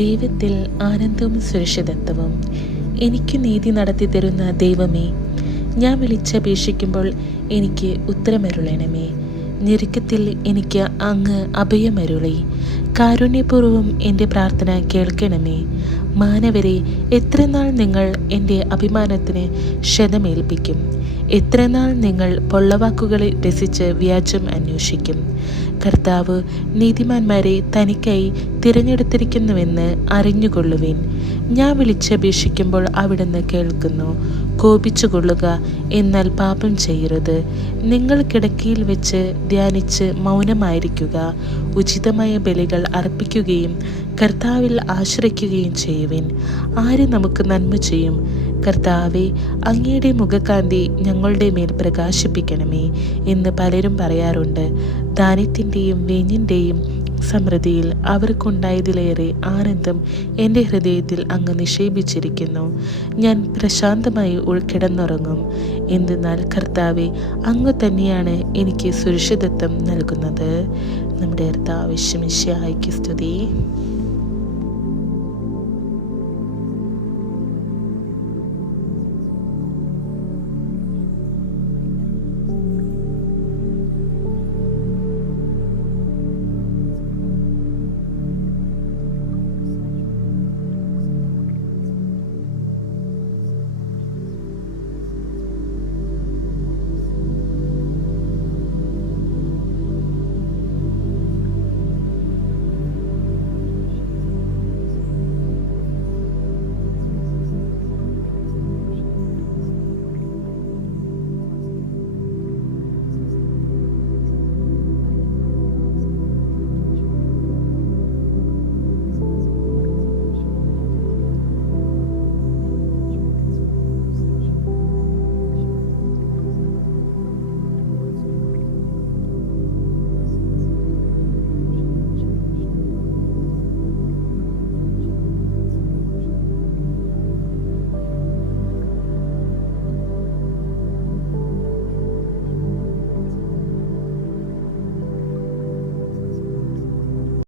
ദൈവത്തിൽ ആനന്ദവും സുരക്ഷിതത്വവും. എനിക്ക് നീതി നടത്തി തരുന്ന ദൈവമേ, ഞാൻ വിളിച്ചപേക്ഷിക്കുമ്പോൾ എനിക്ക് ഉത്തരമരുളണമേ. ഞെരുക്കത്തിൽ എനിക്ക് അങ്ങ് അഭയമരുളി കാരുണ്യപൂർവ്വം എൻ്റെ പ്രാർത്ഥന കേൾക്കണമേ. മാനവരെ, എത്രനാൾ നിങ്ങൾ എൻ്റെ അഭിമാനത്തിന് ക്ഷതമേൽപ്പിക്കും? എത്രനാൾ നിങ്ങൾ പൊള്ളവാക്കുകളെ രസിച്ച് വ്യാജം അന്വേഷിക്കും? കർത്താവ് നീതിമാന്മാരെ തനിക്കായി തിരഞ്ഞെടുത്തിരിക്കുന്നുവെന്ന് അറിഞ്ഞുകൊള്ളുവിൻ. ഞാൻ വിളിച്ചപേക്ഷിക്കുമ്പോൾ അവിടുന്ന് കേൾക്കുന്നു. കോപിച്ചുകൊള്ളുക, എന്നാൽ പാപം ചെയ്യരുത്. നിങ്ങൾ കിടക്കയിൽ വെച്ച് ധ്യാനിച്ച് മൗനമായിരിക്കുക. ഉചിതമായ ബലികൾ അർപ്പിക്കുകയും കർത്താവിൽ ആശ്രയിക്കുകയും ചെയ്യുവിൻ. ആര് നമുക്ക് നന്മ ചെയ്യും? കർത്താവെ, അങ്ങയുടെ മുഖകാന്തി ഞങ്ങളുടെ മേൽ പ്രകാശിപ്പിക്കണമേ എന്ന് പലരും പറയാറുണ്ട്. ധാന്യത്തിൻ്റെയും വീഞ്ഞിൻ്റെയും സമൃദ്ധിയിൽ അവർക്കുണ്ടായതിലേറെ ആനന്ദം എൻ്റെ ഹൃദയത്തിൽ അങ്ങ് നിക്ഷേപിച്ചിരിക്കുന്നു. ഞാൻ പ്രശാന്തമായി കിടന്നുറങ്ങും. എന്തെന്നാൽ കർത്താവെ, അങ്ങ് തന്നെയാണ് എനിക്ക് സുരക്ഷിതത്വം നൽകുന്നത്. നമ്മുടെ കർത്താവ് യേശുമിശിഹായ്ക്ക് സ്തുതി.